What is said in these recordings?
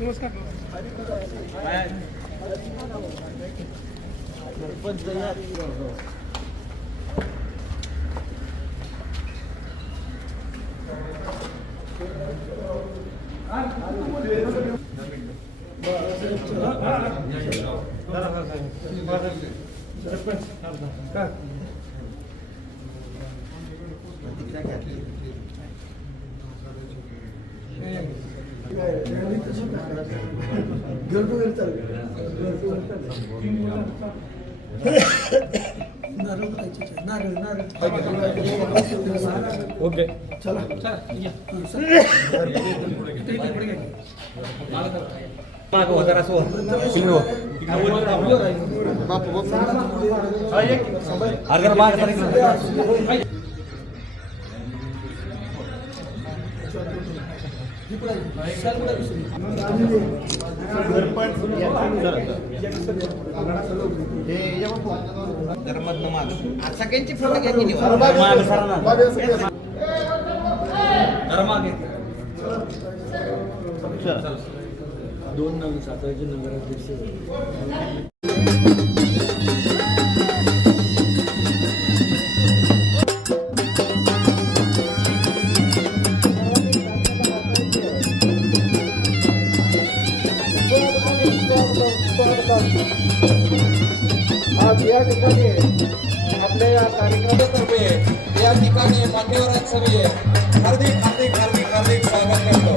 नमस्कार. ओके मागं हो जरा सो अरे जरा मागं सर सगळ्यांची फोटो घ्या की दोन नवीन साताराचे नगराध्यक्ष. आणि ठिकाणी मान्यवरांसर्वे हार्दिक हार्दिक हार्दिक हार्दिक स्वागत करतो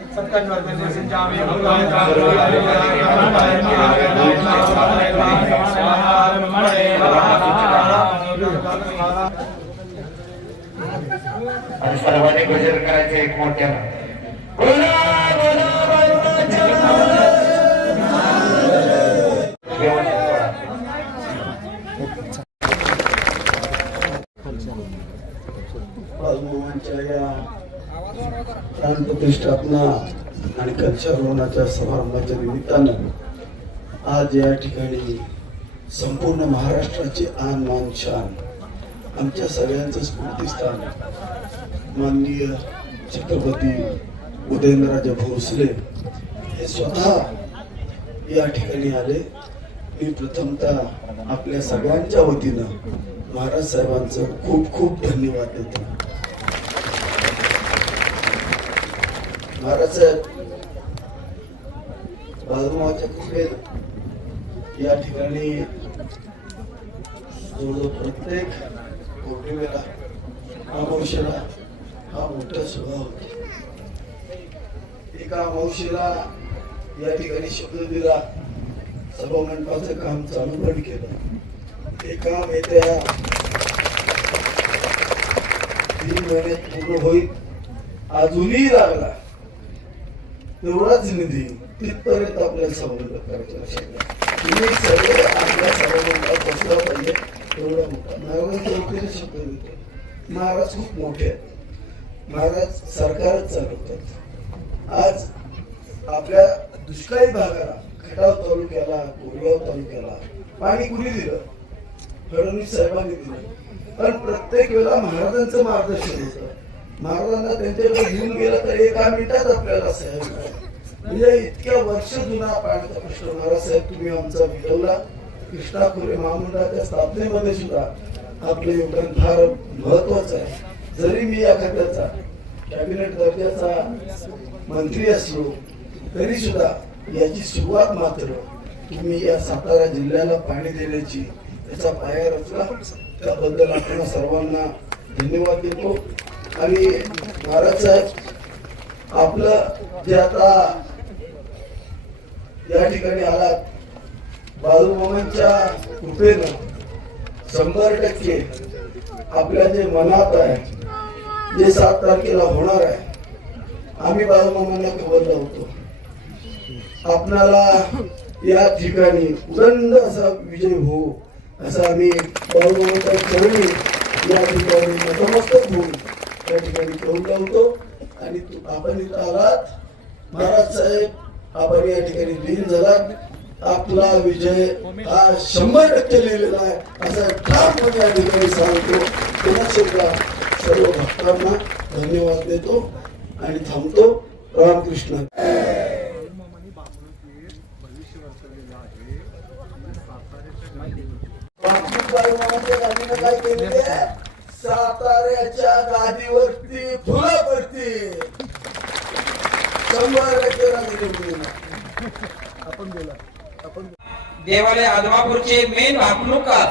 आणि सर्वांनी भजन करायचं एक मोठ्यानं. प्रतिष्ठापना आणि कक्षारोहणाच्या समारंभाच्या निमित्तानं आज या ठिकाणी संपूर्ण महाराष्ट्राचे आन मान शान आमच्या सगळ्यांचं स्फूर्तिस्थान माननीय छत्रपती उदयनराजे भोसले हे स्वतः या ठिकाणी आले. मी प्रथमतः आपल्या सगळ्यांच्या वतीनं महाराज साहेबांचं खूप खूप धन्यवाद देतो. महाराज साहेब बाळूमाच्या कृपेत या ठिकाणी जवळजवळ प्रत्येक पौर्णिमेला अमावशेला हा मोठा सोहळा होता. एका अमावशेला या ठिकाणी शब्द दिला सभा मंडपाचं काम चालू पण केलं. हे काम येत्या तीन महिन्यात पूर्ण होईल. अजूनही लागला. एवढाच निधी तिथपर्यंत आपल्याला संबंध करायचं लक्षात तुम्ही सर्व आपल्या सर्वांना पोचला पाहिजे एवढा मोठा. महाराज चौकीने शब्द देतो महाराज खूप मोठे आहेत. महाराज सरकारच चालवतात. आज आपल्या दुष्काळी भागाला खटाव तालुक्याला कोरगाव तालुक्याला पाणी कुणी दिलं? फडणवीस साहेबांनी दिलं. पण प्रत्येक वेळा महाराजांचं मार्गदर्शन होतं. महाराजांना त्यांच्याकडे घेऊन गेलं तर एका मिनिटात आपल्याला साहेब म्हणजे इतक्या वर्ष जुना पाण्याचा प्रश्न. महाराज साहेब तुम्ही आमचा मिळवला कृष्णा खोरे महामंडळाच्या स्थापनेमध्ये सुद्धा आपलं योगदान फार महत्वाचं आहे. जरी मी या खात्याचा कॅबिनेट दर्जाचा मंत्री असलो तरी सुद्धा याची सुरुवात मात्र तुम्ही या सातारा जिल्ह्याला पाणी देण्याची त्याचा पाया रचला. त्याबद्दल आपण सर्वांना धन्यवाद देतो. आणि महाराज साहेब आपलं जे आता या ठिकाणी आलात बाळूमामांच्या कृपेनं शंभर टक्के आपल्या जे मनात आहे जे सात तारखेला होणार आहे आम्ही बाळूमामांना खबर लावतो. आपणाला या ठिकाणी उदंड असा विजय हो असं आम्ही बाळूमामाच्या चरणी या ठिकाणी नतमस्तक होऊ या ठिकाणी करून लावतो. आणि तु- आपण इथं आलात महाराज साहेब आपण या ठिकाणी लीन झालात. आपला विजय हा शंभर टक्के लिहिलेला आहे. असं ठामपणे या ठिकाणी सांगतो. पुन्हा सुद्धा सर्व भक्तांना धन्यवाद देतो आणि थांबतो. रामकृष्ण. काय केलेले आहे? साताऱ्याच्या गादीवरती फुलं पडतील. आपण बोला आपण देवालय आदमापूरचे मेन भाकणूककार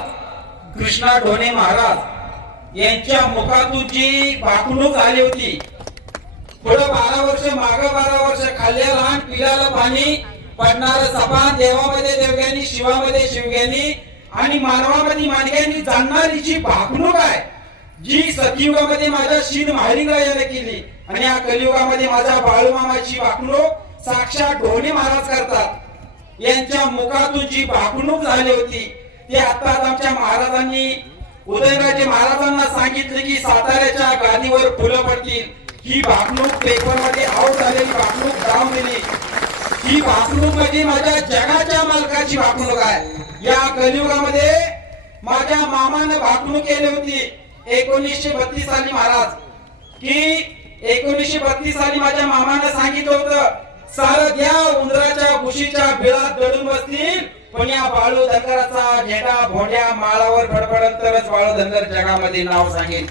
कृष्णा ढोणे महाराज. यांच्या मुखातून जी भाकणूक आली होती. पुढे बारा वर्ष माग बारा वर्ष खाल्ल्या लहान पिल्याला पाणी पडणार सपान देवामध्ये देवग्यानी शिवामध्ये शिवग्यानी आणि मानवामध्ये मानग्यांनी जाणणारी जी भाकणूक आहे जी सतयुगामध्ये माझ्या शीन माहिरिंगा याने केली आणि या कलियुगामध्ये माझ्या बाळूमामाची वाकणूक साक्षात ढोणे महाराज करतात. यांच्या मुखातून जी भाकणूक झाली होती ते आताच आमच्या महाराजांनी उदयनराजे महाराजांना सांगितले की साताऱ्याच्या गादीवर फुलं पडतील. ही भाकणूक पेपरमध्ये आऊट झालेली भाकणूक जाऊन दिली ही भाकणूक म्हणजे माझ्या जगाच्या मालकाची भाकणूक आहे. या कलियुगामध्ये माझ्या मामानं भाकणूक केली होती. एकोणीसशे बत्तीस साली महाराज की एकोणीसशे बत्तीस साली माझ्या मामानं सांगितलं होतं सार द्या उंदराच्या भुशीच्या बिळात दडून बसतील पण या बाळू धनगराचा झेंडा भोंड्या माळावर फडफडत तरच बाळू धनगर जगामध्ये नाव सांगेल.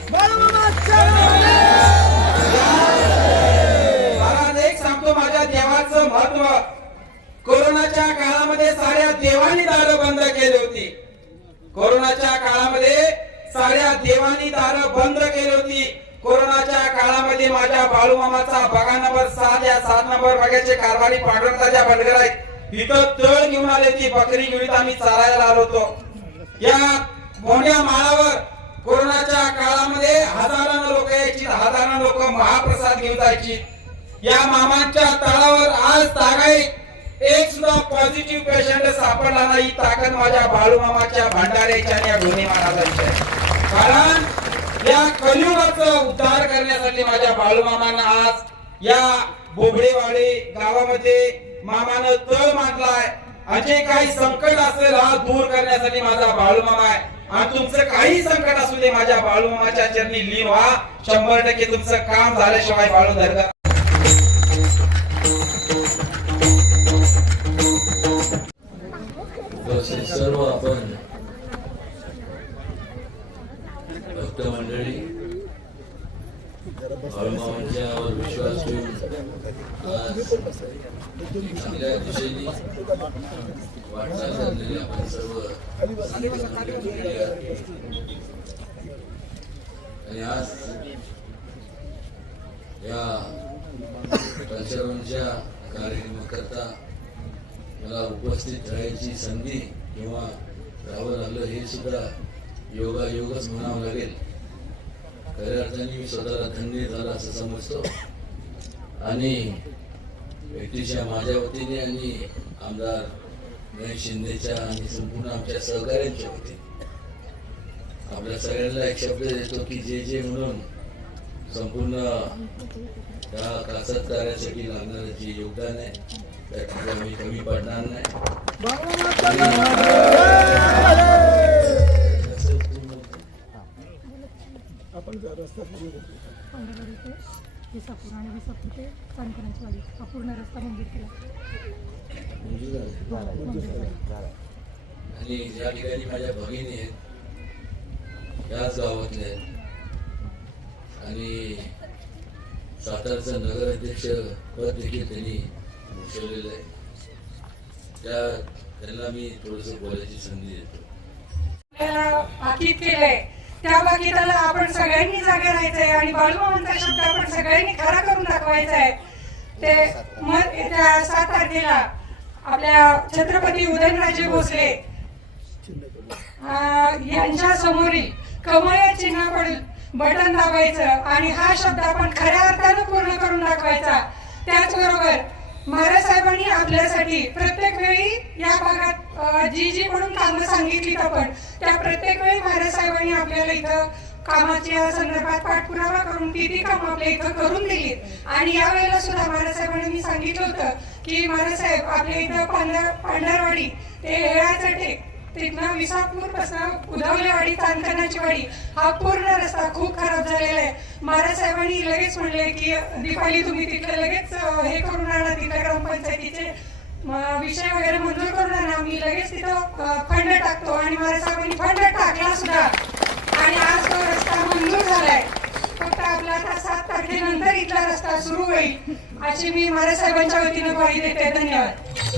महाराज एक सांगतो माझ्या देवाचं महत्त्व. कोरोनाच्या काळामध्ये साऱ्या देवानी दारं बंद केली होती. कोरोनाच्या काळामध्ये साऱ्या देवांनी दार बंद केली होती. कोरोनाच्या काळामध्ये माझ्या बाळूमामाचा बघा नंबर सात या सात नंबर बघायचे कारभारी पांढरताच्या बंडगर आहेत. इथं तळ घेऊन आले ती बकरी घेऊन आम्ही चालायला आलो होतो. या मोठ्या माळावर कोरोनाच्या काळामध्ये हजारानं लोक यायची हजारानं लोक महाप्रसाद घेऊन जायची. या मामांच्या तळावर आज तागाई. एक सुद्धा पॉझिटिव्ह पेशंट सापडला नाही. ताकद माझ्या बाळूमामाच्या भांडारेच्या आणि या ढोणे महाराजांच्या कारण या कलियुगाचा उद्धार करण्यासाठी माझ्या बाळूमामानं आज या बोबडेवाडे गावामध्ये मामानं तळ मांडलाय. आणि जे काही संकट असेल हा दूर करण्यासाठी माझा बाळूमामा आहे. आणि तुमचं काही संकट असू दे माझ्या बाळूमामाच्या चरणी लीन व्हा शंभर टक्के तुमचं काम झाल्याशिवाय बाळू धरगा आणि आज या कल्चरच्या कार्यक्रमाकरता मला उपस्थित राहायची संधी किंवा राहावं लागलं हे सुद्धा योगायोगच म्हणावं लागेल खऱ्या अर्थाने मी स्वतःला धन्य झाला असं समजतो आणि व्यक्तीच्या माझ्या वतीने आणि आमदार गणेश शिंदेच्या आणि संपूर्ण आमच्या सहकार्यांच्या वतीने. आपल्या सगळ्यांना एक शब्द देतो की जे जे म्हणून संपूर्ण त्या कासत कार्यासाठी लागणारं जे योगदान आहे त्यात आम्ही कमी पडणार नाही. आपण विसापूर आणि विसापूर ते चांदकरांची वाडी हा पूर्ण रस्ता मंजूर केला. आणि ज्या ठिकाणी माझ्या भगिनी आहेत याच गावातल्या आणि सातारचं नगराध्यक्ष पद देखील त्यांनी भूषवलेलं आहे. त्या त्यांना मी थोडंसं बोलायची संधी देतो. केलंय. त्या भाकीताला आपण सगळ्यांनी जागे राहायचंय आणि बाळूमामांचा शब्द आपण सगळ्यांनी खरा करून दाखवायचा आहे ते मग येत्या सात तारखेला आपल्या छत्रपती उदयनराजे भोसले यांच्या समोरील कमळ चिन्ह पडून बटन दाबायचं आणि हा शब्द आपण खऱ्या अर्थानं पूर्ण करून दाखवायचा. त्याचबरोबर महाराज साहेबांनी आपल्यासाठी प्रत्येक वेळी या भागात जी जी म्हणून कामं सांगितली आपण त्या प्रत्येक काही महाराज साहेबांनी आपल्याला इथं कामाच्या संदर्भात पाठपुरावा करून ती काम आपल्या इथं करून दिली. आणि यावेळेला सुद्धा महाराज साहेबांनी मी सांगितलं होतं की महाराज साहेब आपल्या इथं पांढर पांढरवाडी ते हेळाचं टेक तिथनं विसापूरपासून उधवलेवाडी चांदकनाची वाडी हा पूर्ण रस्ता खूप खराब झालेला आहे. महाराज साहेबांनी लगेच म्हणले की दीपाली तुम्ही तिथलं लगेच हे करून आणा तिथल्या ग्रामपंचायतीचे विषय वगैरे मंजूर करून ना मी लगेच तिथं फंड टाकतो आणि महाराज साहेबांनी फंड टाकला सुद्धा. आणि आज तो रस्ता मंजूर झालाय. फक्त आपला आता सात तारखेनंतर इथला रस्ता सुरू होईल. अशी मी महाराज साहेबांच्या वतीनं ग्वाही देते. धन्यवाद.